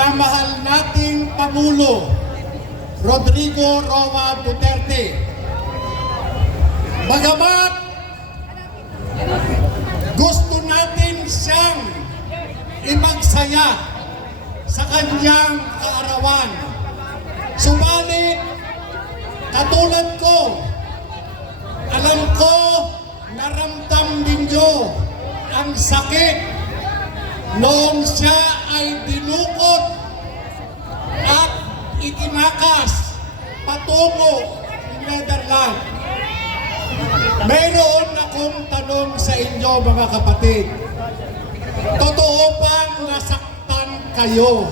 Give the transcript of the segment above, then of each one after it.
minamahal nating Pangulo Rodrigo Roa Duterte. Bagamat gusto natin siyang ipagsaya sa kanyang kaarawan, subalit katulad ko, alam ko naramdam ninyo ang sakit noong siya ay dinukot at itinakas patungo ng Netherlands. Mayroon akong tanong sa inyo mga kapatid. Totoo bang nasaktan kayo?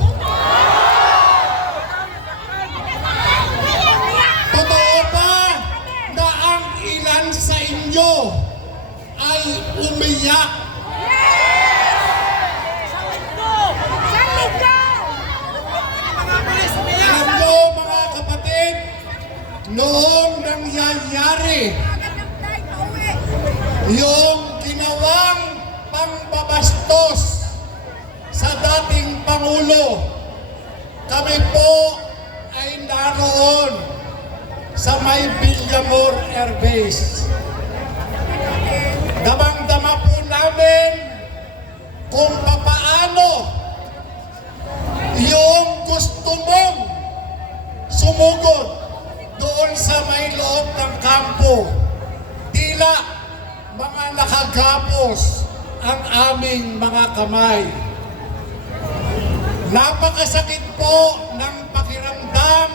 Totoo ba na ang ilan sa inyo ay umiyak? Alam nyo mga kapatid, noong nangyayari yung ginawang pambabastos sa dating Pangulo, kami po ay naroon sa may Villamor Air Base. Damang-dama po namin kung papaano yung gusto mong sumugod doon sa may loob ng kampo. Tila mga nakagapos ang aming mga kamay. Napakasakit po ng pakiramdam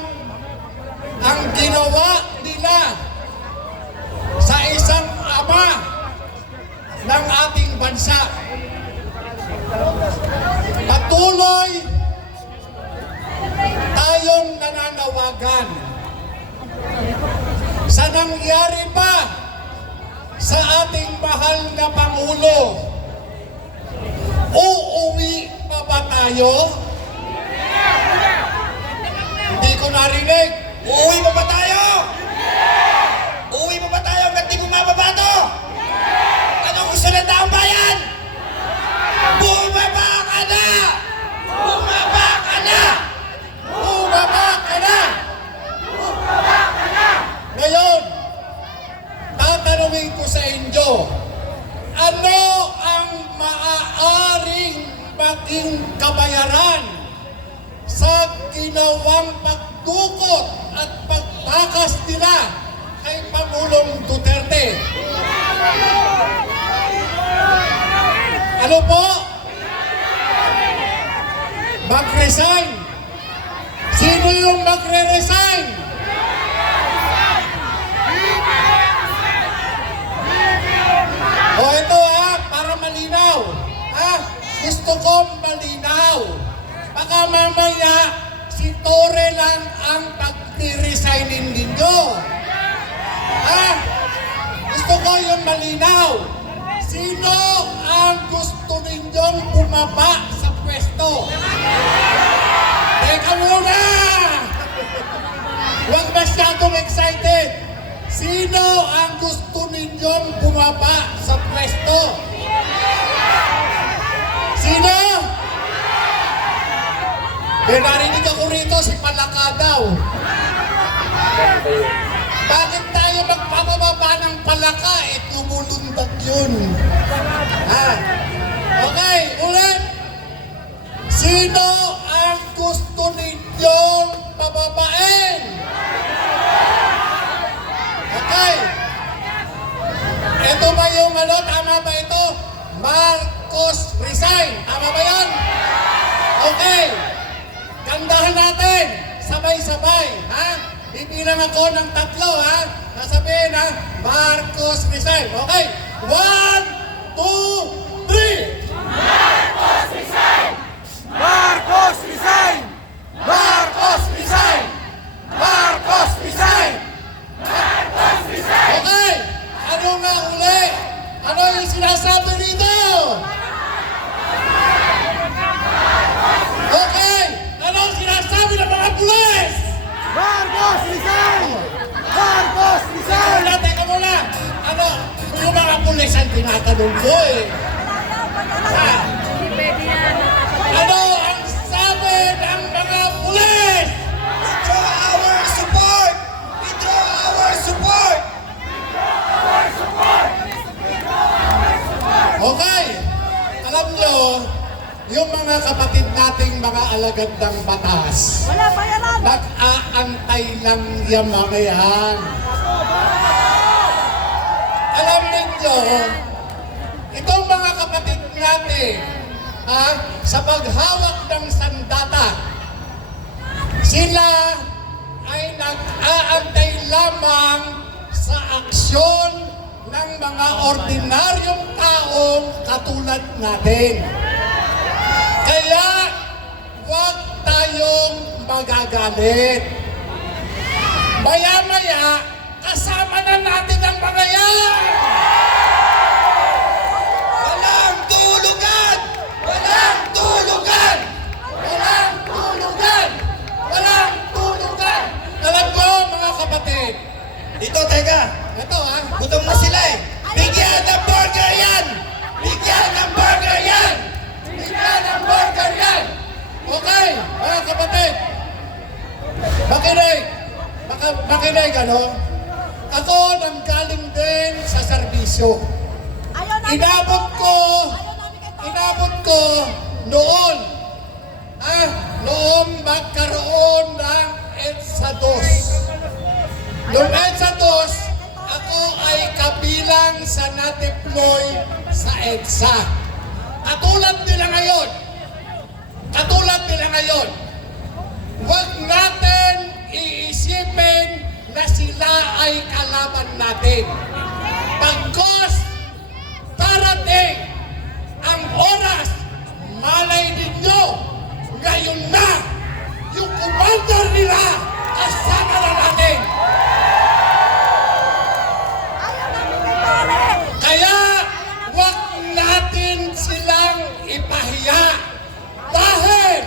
ang ginawa nila sa isang ama ng ating bansa. Patuloy tayong nananawagan sa nangyari pa sa ating mahal na Pangulo. Uuwi pa ba tayo? Hindi ko narinig. Uuwi pa ba tayo? Uuwi pa ba tayo hanggang di bumababa to? Anong gusto ng taong bayan? Bumaba ka na! Bumaba ka na! Bumaba ka na! Bumaba ka na! Ngayon, tatanungin ko sa inyo, ano ang maaaring maging kabayaran sa ginawang pagdukot at pagtakas nila kay Pangulong Duterte? Ano po? Mag-resign. Sino yung magre-resign? O ito para malinaw. Gusto kong malinaw. Baka mamaya si Torre lang ang pag-resignin ninyo. Gusto ko yung malinaw. Sino ang gusto ninyong bumaba sa pwesto? Teka muna! Huwag masyadong excited. Sino ang gusto ninyong bumaba sa pwesto? Sino? Narinig ako rito, si Palaka daw. Bakit tayo magpapababa ng Palaka? Tumulundag yun. Okay, ulit. Sino ang gusto ninyong pababain? Okay. Ito ba yung tama ba ito? Marcos resign. Tama ba yan? Okay. Kandahan natin. Sabay-sabay. Bibilang ako ng 3. Sasabihin Marcos resign. Okay. 1, 2, 3. Marcos resign! Marcos resign! Marcos resign! Marcos resign! Marcos resign! Okay. Ano nga uli? Ano yung sinasabi dito? Okay. Ano ang sinasabi ng mga pulis? Marcos resign! Marcos resign! Teka muna. Ano? Yung mga pulis ang tinatanong ko Ano ang sabi ng alagad ng batas. Wala bayaran! Nag-aantay lang yung mga yan. Alam ninyo, itong mga kapatid natin, sa paghawak ng sandata, sila ay nag-aantay lamang sa aksyon ng mga ordinaryong taong katulad natin. Kaya, huwag tayong magagalit. Maya-maya, kasama na natin ang mga yan! Walang tulugan! Walang tulugan! Walang tulugan! Walang tulugan! Alam ko, mga kapatid, Dito, teka. ito Gutom na sila eh. Bigyan ng burger yan! Bigyan ng burger yan! bigyan ng burger yan! Okay, mga kapatid, makinig, ano? Ako nanggaling din sa serbisyo. Ayaw namin Inabot kay ko, Tore! Ayaw namin kay Tore! inabot ko noon, noong magkaroon ng EDSA 2. Noong EDSA 2, ako ay kabilang sa na-deploy sa EDSA. Katulad nila ngayon, huwag natin iisipin na sila ay kalaban natin. Pagkos darating ang oras, malay ninyo, ngayon na, yung commander nila, kasama na natin. Ayaw namin kay Tore! Kaya, huwag natin silang ipahiya. Dahil,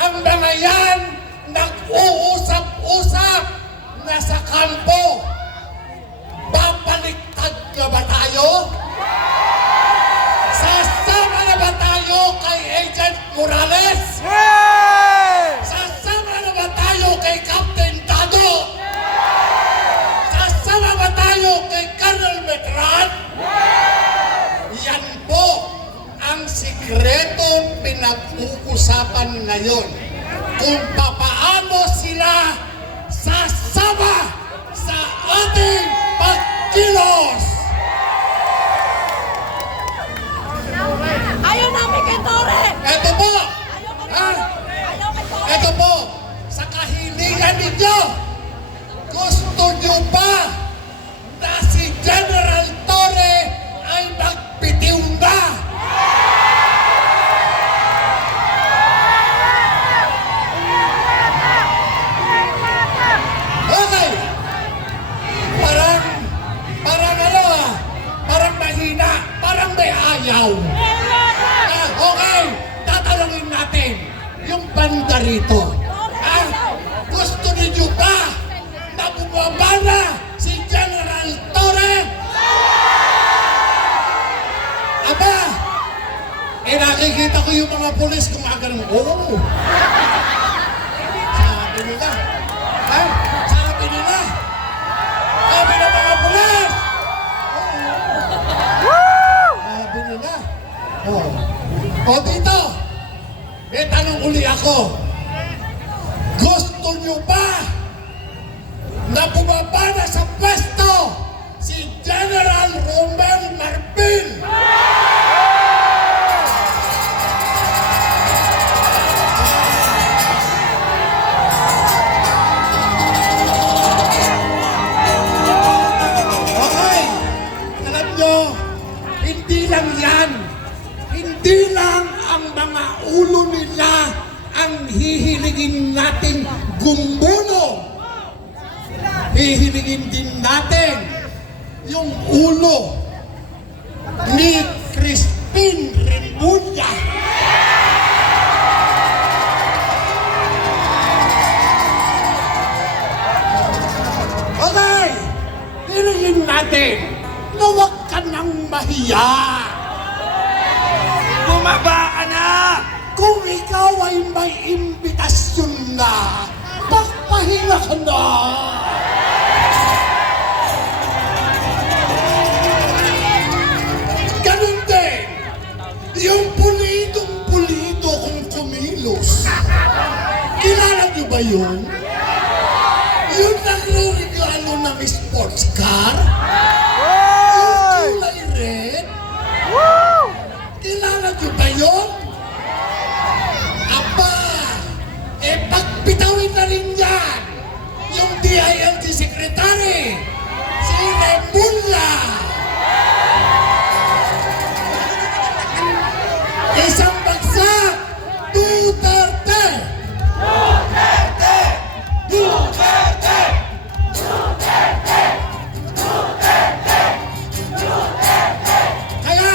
ang mga yan, nag-uusap-usap na sa kampo. Babaliktad na ba tayo? Sasama na ba tayo kay Agent Morales? Sasama na ba tayo kay Captain Dado? Sasama ba tayo kay Colonel Metran? Yan po ang sikretong pinag-uusapan ngayon. Kung papaano sila sasama sa ating pagkilos. Ayaw namin kay Tore! Ito po, Ayaw kay ha? Tore! Ayaw kay Tore! Ito po, sa kahilingan ninyo, gusto nyo ba na si General Torre ay magbitiw na? Okay. Parang mahina, parang may ayaw. Okay, tatalungin natin yung banda rito. Gusto ninyo ba na bumaba na si General Torre? Aba, nakikita ko yung mga pulis gumagano. Oo. Sabi nila. Sabi nila. Sabi ng mga pulis. Sabi nila. O dito, may tanong uli ako. Gusto nyo ba na bumaba na sa pwesto si General Romel Marbil? Okay, alam nyo, hindi lang yan. Hindi lang ang mga ulo nila ang hihiligin natin gumulo. Hihiligin din natin yung ulo ni Crispin Remulla. Okay, hihiligin natin na huwag ka nang mahiya. Bumaba ka na! Kung ikaw ay may imbitasyon na, magpahinga ka na. Ganun din, yung pulidong-pulido kong kumilos. Kilala niyo ba yun? Yung nagre-regalo ng sports car? Yung kulay red? Kilala niyo ba yun? Aba, pagpitawin na rin yan yung DILG Secretary, si Remulla. Isang bagsak, Duterte! Duterte! Duterte! Kaya,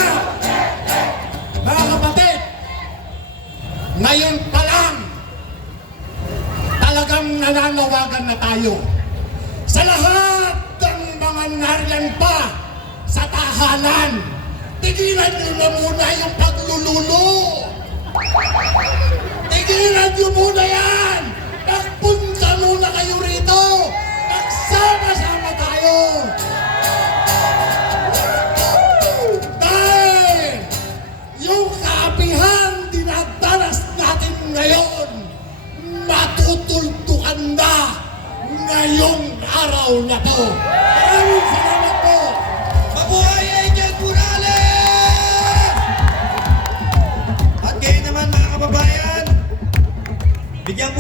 mga kapatid, ngayon pa lang, talagang nananawagan na tayo sa lahat ng mga nariyan pa sa tahanan. Tigilan niyo na muna yung paglululo. Tigilan niyo muna yan. Magpunta muna kayo rito. Magsama-sama tayo. Dahil yung kaapihan dinadanas natin ngayon, matutultukan na ngayong araw na to. Maraming salamat po. Mabuhay Angel Morales! At ngayon naman mga kababayan, bigyan